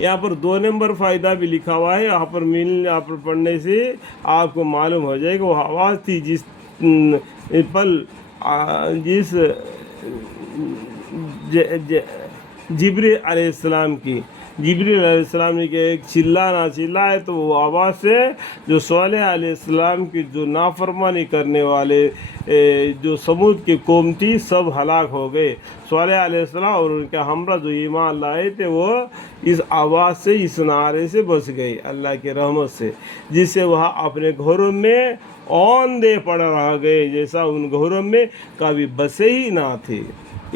यहाँ पर 2 नंबर फ़ायदा भी लिखा हुआ है। यहाँ पर पढ़ने से आपको मालूम हो जाएगा वो आवाज़ थी जिस जिस जिब्रील अलैहिस्सलाम की। जिब्रील अलैहिस्सलाम ने कि एक चिल्लाए तो वो आवाज़ से जो सालेह अलैहिस्सलाम की जो नाफरमानी करने वाले जो समूद की कौम थी सब हलाक हो गए। सालेह अलैहिस्सलाम और उनके हमरा जो ईमान लाए थे वो इस आवाज़ से, इस नारे से बच गए अल्लाह की रहमत से, जिससे वह अपने घरों में औंधे पड़ रह गए, जैसा उन घरों में कभी बसे ही ना थे,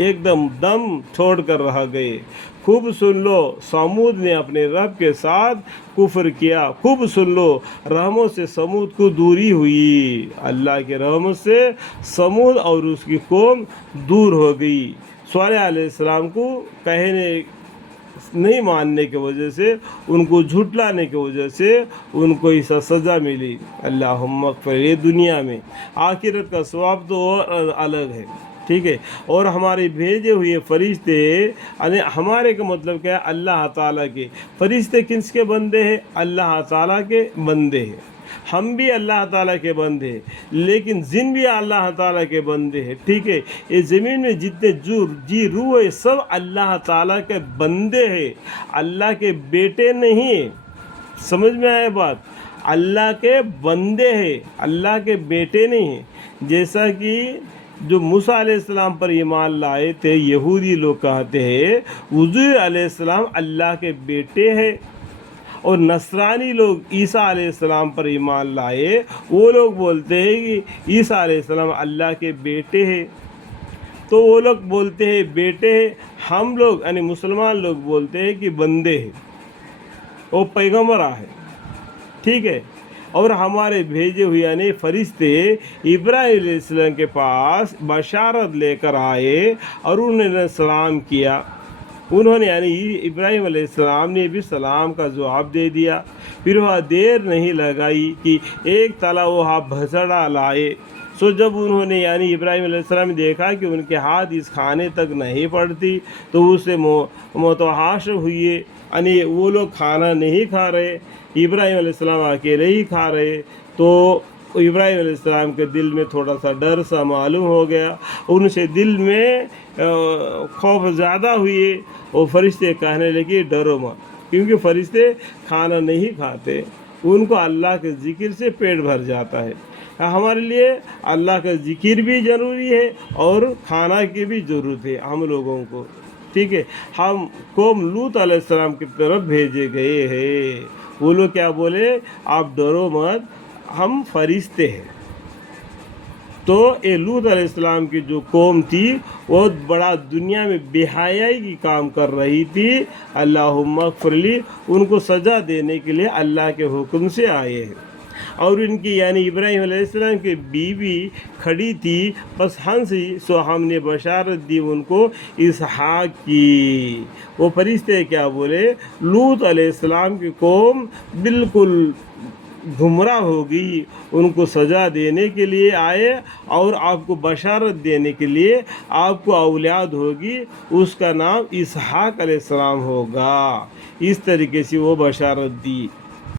एकदम दम छोड़ कर रह गए। खूब सुन लो, समूद ने अपने रब के साथ कुफ्र किया। खूब सुन लो, रहमत से समूद को दूरी हुई। अल्लाह के रहमत से समूद और उसकी कौम दूर हो गई। सालेह अलैहिस्सलाम को कहने नहीं मानने की वजह से, उनको झुटलाने की वजह से उनको ऐसा सज़ा मिली। अल्लाहुम्मा अग़फ़िर। ये दुनिया में, आखिरत का सवाब तो और अलग है, ठीक है। और हमारे भेजे हुए फरिश्ते, यानी हमारे का मतलब क्या है, अल्लाह ताला के फरिश्ते किसके बंदे हैं? अल्लाह ताला के बंदे हैं। हम भी अल्लाह ताला के बंदे हैं, लेकिन जिन भी अल्लाह ताला के बंदे हैं, ठीक है। ये ज़मीन में जितने जी रूह है सब अल्लाह ताला के बंदे हैं, अल्लाह के बेटे नहीं है। समझ में आए बात? अल्लाह के बंदे हैं, अल्लाह के बेटे नहीं हैं। जैसा कि जो मूसा अलैहिस्सलाम पर ईमान लाए थे यहूदी लोग कहते हैं हुज़ूर अलैहिस्सलाम अल्लाह के बेटे हैं, और नसरानी लोग ईसा अलैहिस्सलाम पर ईमान लाए, वो लोग बोलते हैं कि ईसा अलैहिस्सलाम अल्लाह के बेटे हैं। तो वो लोग बोलते हैं बेटे हैं, हम लोग यानी मुसलमान लोग बोलते हैं कि बंदे हैं, वो पैगम्बर है, ठीक है। और हमारे भेजे हुए यानी फरिश्ते इब्राहीम अलैहिस्सलाम के पास बशारत लेकर आए और उन्होंने सलाम किया। उन्होंने यानी इब्राहीम अलैहिस्सलाम ने भी सलाम का जवाब दे दिया। फिर वह देर नहीं लगाई कि एक तला वह भसड़ा लाए। सो जब उन्होंने यानी इब्राहीम अलैहिस्सलाम ने देखा कि उनके हाथ इस खाने तक नहीं पड़ती, तो उससे मुतहाश हुए, यानी वो लोग खाना नहीं खा रहे, इब्राहीम अलैहिस्सलाम अकेले ही खा रहे। तो इब्राहीम अलैहिस्सलाम के दिल में थोड़ा सा डर सा मालूम हो गया, उनसे दिल में खौफ ज़्यादा हुए। वो फरिश्ते कहने लगे डरो मत, क्योंकि फरिश्ते खाना नहीं खाते, उनको अल्लाह के ज़िक्र से पेट भर जाता है। हमारे लिए अल्लाह का ज़िक्र भी ज़रूरी है और खाना की भी ज़रूरत है हम लोगों को, ठीक है। हम कौम लूत अलैहिस्सलाम की तरफ भेजे गए हैं। वो लोग क्या बोले? आप डरो मत, हम फरिश्ते हैं। तो ये लूत अलैहिस्सलाम की जो कौम थी वो बड़ा दुनिया में बेहयाई की काम कर रही थी। अल्लाहुम्मा अग़फ़िर ली, उनको सज़ा देने के लिए अल्लाह के हुक्म से आए हैं। और इनकी यानी इब्राहीम अलैहिस्सलाम की बीवी खड़ी थी, बस हंसी, सो हमने बशारत दी उनको इसहाक की। वो फरिश्ते क्या बोले? लूत अलैहिस्सलाम की कौम बिल्कुल गुमराह होगी, उनको सज़ा देने के लिए आए और आपको बशारत देने के लिए आपको औलाद होगी, उसका नाम इसहाक अलैहिस्सलाम होगा। इस तरीके से वो बशारत दी।